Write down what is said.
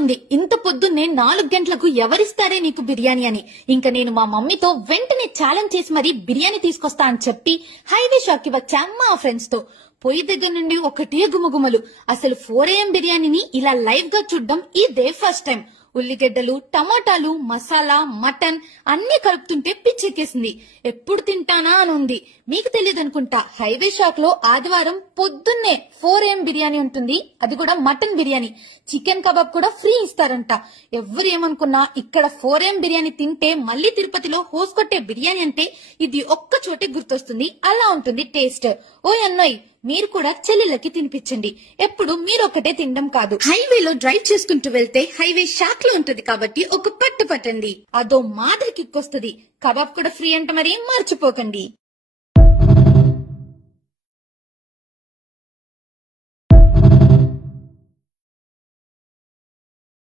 ఉంది. ఇంత పొద్దున్నే 4 గంటలకు ఎవరిస్తారే నీకు బిర్యానీ అని. ఇంకా నేను మా మమ్మీతో వెంటనే ఛాలెంజ్ చేసి మరీ బిర్యానీ తీసుకొస్తా అని చెప్పి హైవే షాప్ కి వచ్చా మా ఫ్రెండ్స్ తో. పొయ్యి దగ్గర నుండి ఒకటే గుమగుమలు. అసలు 4 AM బిర్యానీని ఇలా లైవ్ గా చూడడం ఇదే ఫస్ట్ టైం. ఉల్లిగడ్డలు, టమాటాలు, మసాలా, మటన్ అన్ని కలుపుతుంటే పిచ్చెక్కేసింది. ఎప్పుడు తింటానా అని ఉంది. మీకు తెలియదు అనుకుంటా, హైవే షాప్ లో ఆదివారం పొద్దున్నే 4 AM బిర్యానీ ఉంటుంది. అది కూడా మటన్ బిర్యానీ. చికెన్ కబాబ్ కూడా ఫ్రీ ఇస్తారంట. ఎవరు ఏమనుకున్నా ఇక్కడ 4 AM బిర్యానీ తింటే మళ్ళీ తిరుపతిలో హోస్ కొట్టే బిర్యానీ అంటే ఇది ఒక్క చోటే గుర్తొస్తుంది. అలా ఉంటుంది టేస్ట్. ఓ అన్నోయ్, మీరు కూడా చెల్లెళ్ళకి తినిపించండి. ఎప్పుడు మీరొక్కటే తినడం కాదు. హైవేలో డ్రైవ్ చేసుకుంటూ వెళ్తే హైవే షాక్ లో ఉంటది కాబట్టి ఒక పట్టు పట్టండి. అదో మాదిరి కిక్ వస్తుంది. కబాబ్ కూడా ఫ్రీ అంట, మరి మర్చిపోకండి.